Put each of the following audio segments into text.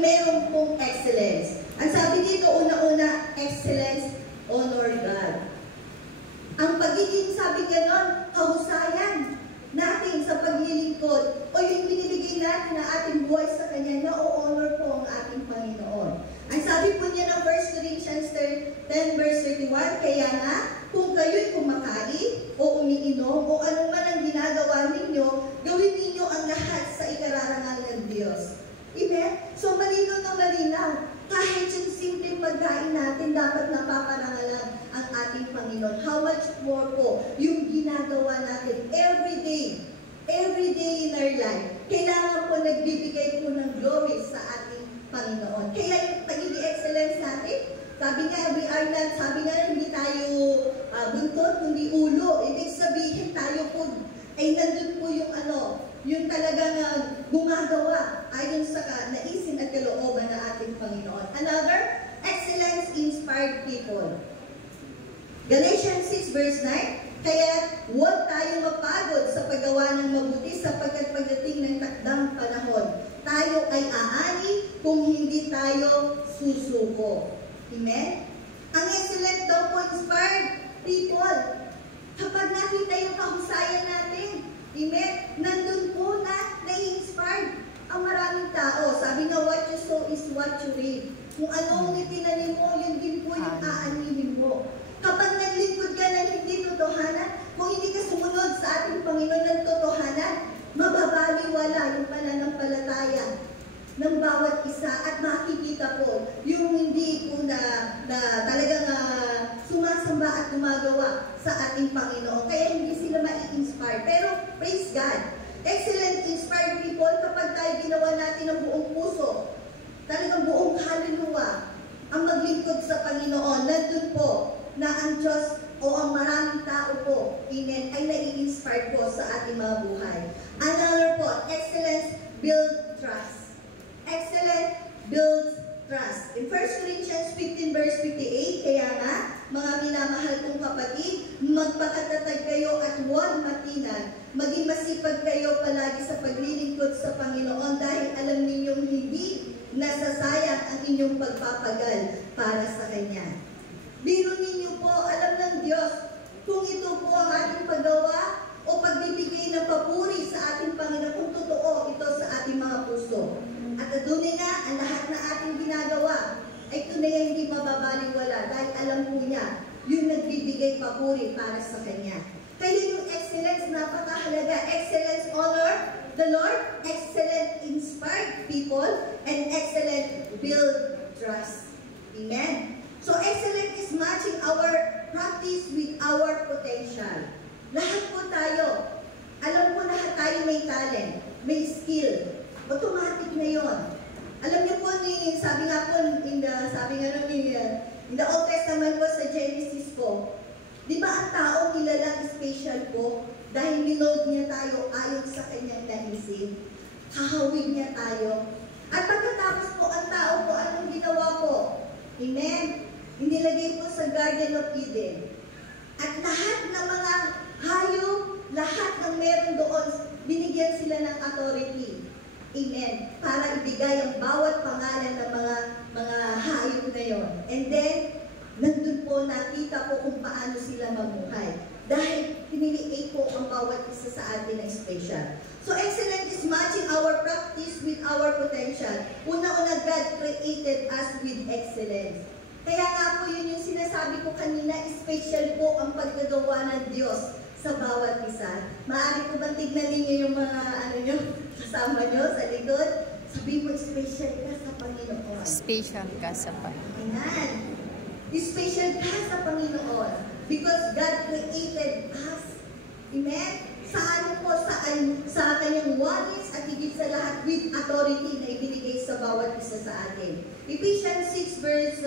meron pong excellence. Ang sabi dito, una-una, excellence, honor God. Ang pagiging, sabi ganon, kahusayan natin sa paglilingkod o yung binibigay natin na ating buhay sa Kanya, na-honor po ang ating Panginoon. Ang sabi po niya ng 1 Corinthians 10 verse 31, kaya nga, kung kayo'y kumakain o umiinom o anuman ang ginagawa ninyo, gawin ninyo ang lahat sa ikararangal ng Diyos. Amen? So malinaw na malinaw. Kahit yung simpleng pagkain natin, dapat napaparangalan ang ating Panginoon. How much more po yung ginagawa natin every day in our life. Kailangan po nagbibigay po ng glory sa ating Panginoon. Kaya yung pagiging excellence natin, sabi nga, sabi nga hindi tayo buntot, kundi ulo. Ibig sabihin tayo po, ay nandun po yung yung talagang gumagawa ayon sa naisin at kalooban ng ating Panginoon. Another, excellence-inspired people. Galatians 6 verse 9, kaya huwag tayong mapagod sa paggawa ng mabuti sapagkat pagdating ng takdang panahon, tayo ay aani kung hindi tayo susuko. Amen? Ang excellent daw po, inspired people. Kapag nakita yung kahusayan natin, amen, nandun po na nai-inspired ang maraming tao. Sabi nga, what you sow is what you reap. Kung ano ang itinanim mo, yun din po yung aanihin mo. Kapag naglingkod ka ng hindi totohanan, kung hindi ka sumunod sa ating Panginoon ng totohanan, mababaliwala yung pananampalataya ng bawat isa at makikita po yung hindi po na talagang sumasamba at gumagawa sa ating Panginoon. Kaya hindi sila mai-inspire. Pero praise God, excellent inspired people kapag tayo ginawa natin ng buong puso, talagang buong kaluluwa, ang maglingkod sa Panginoon, nandun po na ang Diyos o ang maraming tao po, amen, ay nai-inspire po sa ating mga buhay. Another po, excellence build trust. Excellent builds trust. In 1 Corinthians 15 verse 58, kaya nga, mga minamahal kong kapatid, magpakatatag kayo at huwag matinag. Maging masipag kayo palagi sa paglilingkod sa Panginoon dahil alam ninyong hindi nasasayang ang inyong pagpapagal para sa Kanya. Biro ninyo po, alam ng Diyos, kung ito po ang ating paggawa o pagbibigay ng papuri sa ating Panginoon, kung totoo ito sa ating mga puso. At tunay nga, ang lahat na ating ginagawa ay tunay nga hindi mababaliwala dahil alam po niya yung nagbibigay papuri para sa Kanya. Kaya yung excellence, napakahalaga. Excellence, honor the Lord. Excellent, inspired people. And excellent, build trust. Amen. So, excellent is matching our practice with our potential. Lahat po tayo, alam po lahat tayo may talent, may skill. Automatic na yun. Alam niyo po, sabi nga po, in the Old Testament po sa Genesis po, di ba ang tao nilalang special po dahil minold niya tayo ayon sa kanyang naisip. Hahawig niya tayo. At pagkatapos po, ang tao po, anong ginawa po? Amen? Inilagay po sa Garden of Eden. At lahat ng mga hayop, lahat ng meron doon, binigyan sila ng authority. Amen. Para ibigay ang bawat pangalan ng mga hayop na yon. And then, nandun po nakita po kung paano sila mamuhay. Dahil piniliit po ang bawat isa sa atin na special. So, excellent is matching our practice with our potential. Una-una, God created us with excellence. Kaya nga po yun yung sinasabi ko kanina, special po ang paggagawa ng Diyos sa bawat isa. Maaari po bang tignan ninyo yung mga kasama nyo sa likod? Sabi mo, special ka sa Panginoon. Special ka sa Panginoon. Amen. Special ka sa Panginoon. Because God created us. Amen? Sa po, sa kanyang walis at higit sa lahat with authority na ibinigay sa bawat isa sa atin. Ephesians 2 verse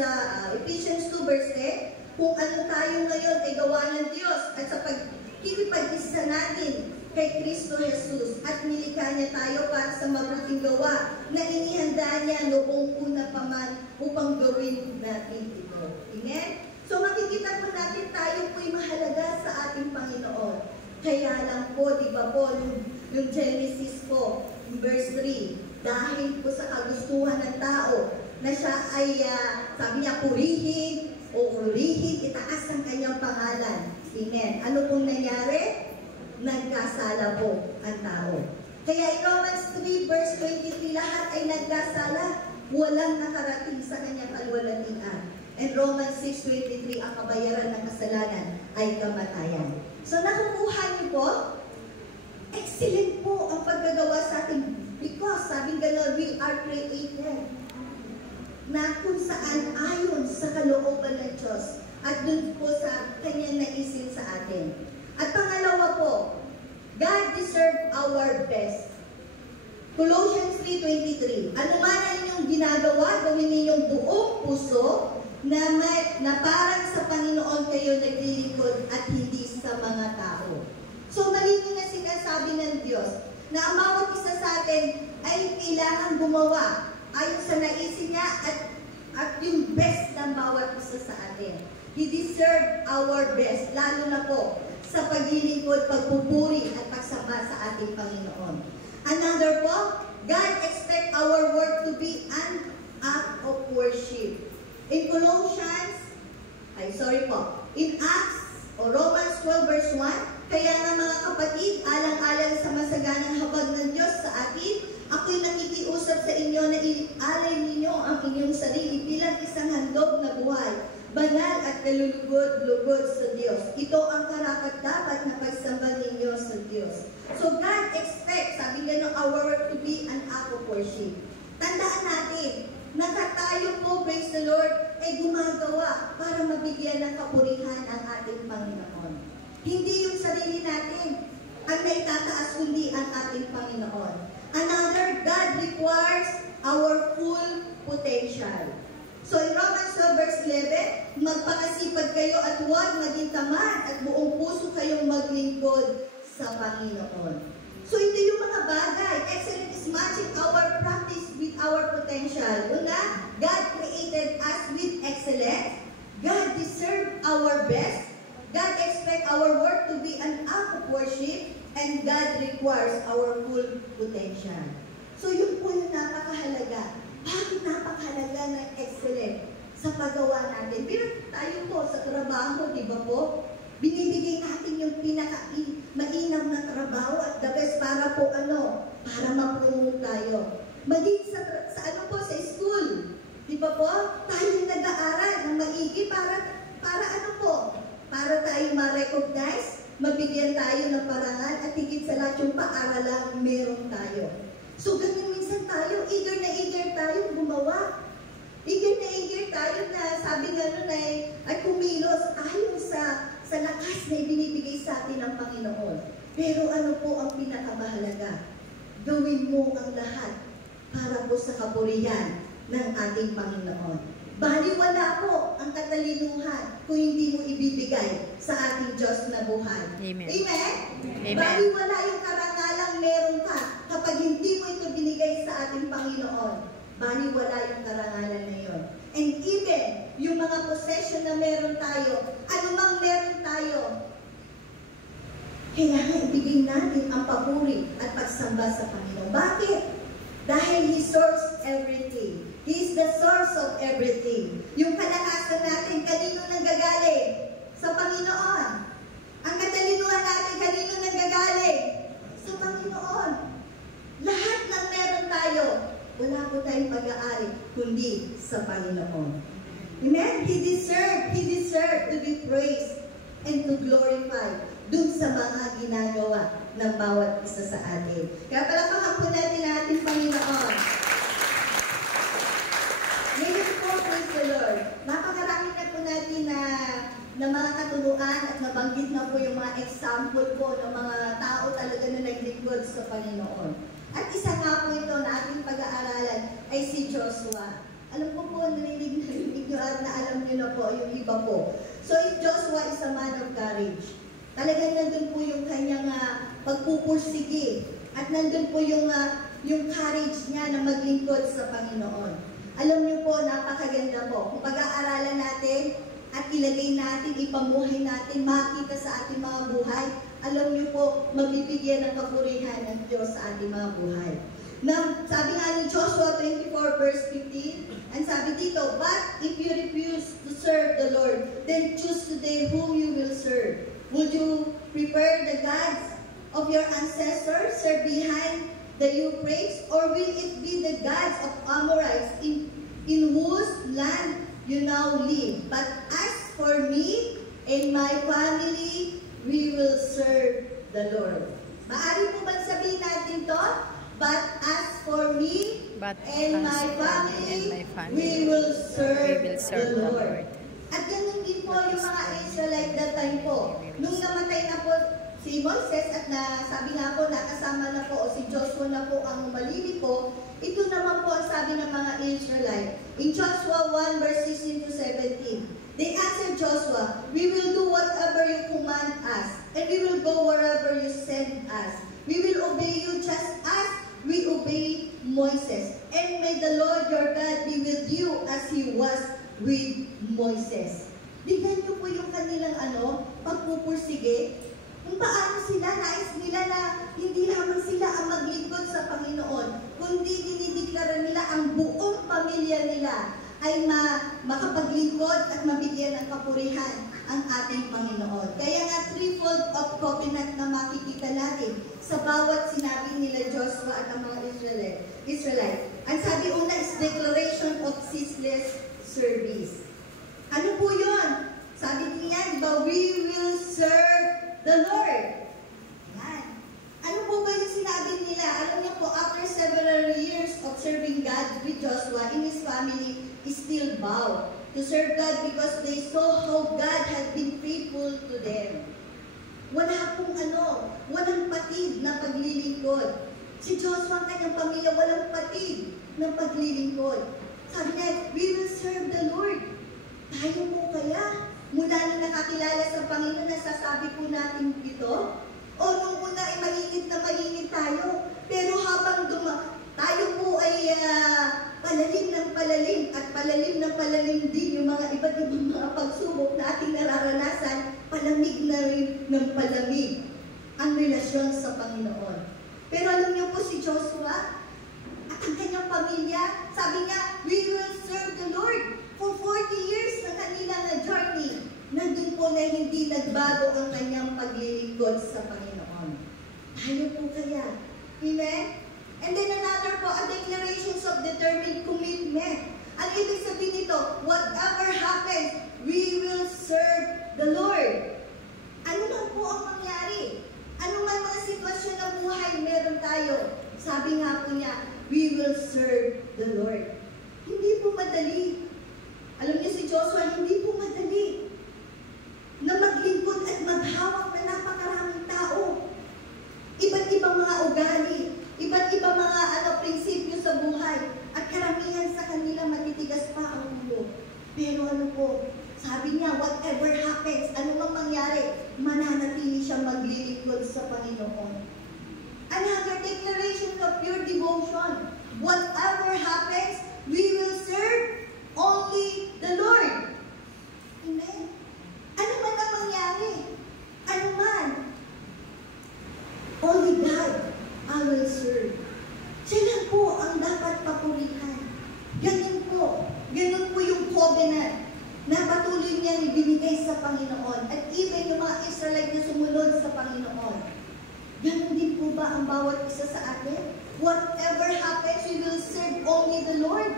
10, kung ano tayo ngayon ay gawa ng Diyos at sa pagkikipag-isa natin kay Kristo Jesus at nilikha niya tayo para sa mabuting gawa na inihanda niya noong una pa man upang gawin natin ito. Amen? So makikita po natin tayo po'y mahalaga sa ating Panginoon. Kaya lang po, di ba po, yung Genesis po, verse 3, dahil po sa kagustuhan ng tao na siya ay, sabi niya, purihin o purihin, itaas ang kanyang pangalan. Amen. Ano pong nangyari? Nagkasala po ang tao. Kaya in Romans 3 verse 23, lahat ay nagkasala, walang nakarating sa kanyang kalwalhatian. And Romans 6:23, ang kabayaran ng kasalanan ay kamatayan. So nakukuha niyo po, excellent po ang paggagawa sa atin because sabing gano'n, we are created na kung saan ayon sa kalooban ng Diyos at dun po sa kanyang naisin sa atin. At pangalawa po, God deserves our best. Colossians 3:23, ano man ang inyong ginagawa, gawin ninyong buong puso na parang sa Panginoon kayo naglilingkod at hindi sa mga tao. So malino na sinasabi ng Diyos na ang bawat isa sa atin ay kailangan gumawa ayon sa naisin niya at yung best ng bawat isa sa atin. He deserves our best, lalo na po sa paglilingkod, pagpupuri at pagsamba sa ating Panginoon. Another po, God expects our work to be an act of worship. In in Acts o Romans 12 verse 1, kaya nga mga kapatid, alang-alang sa masaganang habag ng Diyos sa atin, ako'y nakikiusap sa inyo na ialay ninyo ang inyong sarili bilang isang handog na buhay, banal at kalulugod-lugod sa Diyos. Ito ang karapat-dapat na pagsamba ninyo sa Diyos. So God expects, sabi nga ng our work to be an act of worship. Tandaan natin, na tayo po, praise the Lord, ay gumagawa para mabigyan ng kapurihan ang ating Panginoon. Hindi yung sarili natin ang naitataas, kundi ang ating Panginoon. Another, God requires our full potential. So in Romans 12 verse 11, magpakasipag kayo at huwag maging tamad at buong puso kayong maglingkod sa Panginoon. So ito yung mga bagay. Excellence is matching our practice with our potential. Una, God created us with excellence. God deserves our best. God expects our work to be an act of worship. And God requires our full potential. So yun po yung napakahalaga. Bakit napakahalaga ng excellence sa paggawa natin? Pero tayo po sa trabaho, di ba po? Binibigay natin yung pinaka-mainam na trabaho at the best para po para ma-promote tayo. Maging sa ano po, sa school. Di ba po? Tayo yung nag-aaral ng maigi para ano po? Para tayo ma-recognize, mabigyan tayo ng parangal at higit sa lahat yung paaralang meron tayo. So ganun minsan tayo, eager na eager tayo gumawa. Eager na eager tayo na sabi nga nun ay kumilos ayon sa lakas na ibinibigay sa atin ng Panginoon. Pero ano po ang pinakamahalaga? Gawin mo ang lahat para po sa kapurihan ng ating Panginoon. Baliwala po ang katalinuhan kung hindi mo ibibigay sa ating Diyos na buhay. Amen. Amen? Amen. Baliwala yung karangalang meron ka kapag hindi mo ito binigay sa ating Panginoon. Baliwala yung karangalan na yun. And even yung mga possession na meron tayo, anumang meron tayo, kailangan ibigay natin ang papuri at pagsamba sa Panginoon. Bakit? Dahil He sources everything. He is the source of everything. Yung kalakasan natin, kanino nanggagaling? Sa Panginoon. Ang katalinuhan natin, kanino nanggagaling? Sa Panginoon. Lahat ng meron tayo, wala po tayong pag-aari, kundi sa Panginoon. Amen? He deserves to be praised and to glorify dun sa mga ginagawa ng bawat isa sa atin. Kaya palakpakan po natin ang ating Panginoon. Ngayon po, praise the Lord. Napakarami na po natin na mga katuluan at nabanggit na po yung mga example po ng mga tao talaga na naglingkod sa Panginoon. At isa nga po ito na ating pag-aaralan ay si Joshua. Alam ko po, narinig nyo at na alam nyo na po yung iba po. So, Joshua is a man of courage. Talagang nandun po yung kanyang pagpupursige. At nandun po yung courage niya na maglingkod sa Panginoon. Alam nyo po, napakaganda po. Kung pag-aaralan natin at ilagay natin, ipamuhay natin, makita sa ating mga buhay, alam niyo po, mabibigyan ng kapurihan ng Diyos sa ating mga buhay. Sabi nga ni Joshua 24 verse 15, and sabi dito, but if you refuse to serve the Lord, then choose today whom you will serve. Would you prefer the gods of your ancestors served behind the Euphrates, or will it be the gods of Amorites in whose land you now live? But as for me and my family, we will serve the Lord. Maari po ba sabihin natin to? But as for me and my family, we will serve the Lord. At ganun din po yung mga Israelite that time po. Nung namatay na po si Moises at sabi nga po, nakasama na po o si Joshua na po ang malili po, ito naman po ang sabi ng mga Israelite. In Joshua 1 verse 16 to 17, they answered Joshua, we will do whatever you command us, and we will go wherever you send us. We will obey you just as we obey Moses. And may the Lord your God be with you as He was with Moses. Tignan niyo po yung kanilang pagpupursige. Kung paano sila, nais nila na hindi lamang sila ang maglingkod sa Panginoon, kundi dinideklara nila ang buong pamilya nila ay makapaglingkod at mabigyan ng kapurihan ang ating Panginoon. Kaya nga, threefold of covenant na makikita natin sa bawat sinabi nila Joshua at ang mga Israelite. Ang sabi una is declaration of ceaseless service. Ano po yun? Sabi niya, diba, we will serve the Lord. Yan. Ano po ba yung sinabi nila? Alam niyo po, after several years of serving God with Joshua and his family, is still bow to serve God because they saw how God had been faithful to them. Wala pong walang patid na paglilingkod. Si Joshua ang kanyang pamilya, walang patid na paglilingkod. Sabi niya, we will serve the Lord. Tayo po kaya, mula na nakakilala sa Panginoon, nasasabi po natin ito? O nung una ay mahingit tayo, pero habang tayo po ay palalim ng palalim at palalim ng palalim din yung mga iba't ibang mga pagsubok na ating nararanasan, palamig na rin ng palamig ang relasyon sa Panginoon. Pero alam niyo po si Joshua at ang kanyang pamilya, sabi niya, we will serve the Lord for 40 years na kanilang journey. Nandun po na hindi nagbago ang kanyang paglilingkod sa Panginoon. Tayo po kaya. Amen? And then another po, a declarations of determined commitment. Ang ibig sabihin nito, whatever happens, we will serve the Lord. Ano man po ang mangyari? Ano man mga sitwasyon ng buhay meron tayo? Sabi nga po niya, we will serve the Lord. Hindi po madali. Alam niyo si Joshua, hindi po madali na maglingkod at maghawak na napakaraming tao. Iba't ibang mga ugali, iba't ibang mga prinsipyo sa buhay, at karamihan sa kanila matitigas pa ang ulo. Pero sabi niya, whatever happens, ano mang mangyari, mananatili siya maglilingkod sa Panginoon. Another declaration of pure devotion. Whatever happens, we will serve only the Lord. Amen. Ano man ang mangyari, ano man, only God I will serve. Siya lang po ang dapat papurihan. Ganun po yung covenant na patuloy niyang ibinigay sa Panginoon. At even yung mga Israelite na sumunod sa Panginoon. Ganun din po ba ang bawat isa sa atin? Whatever happens, we will serve only the Lord.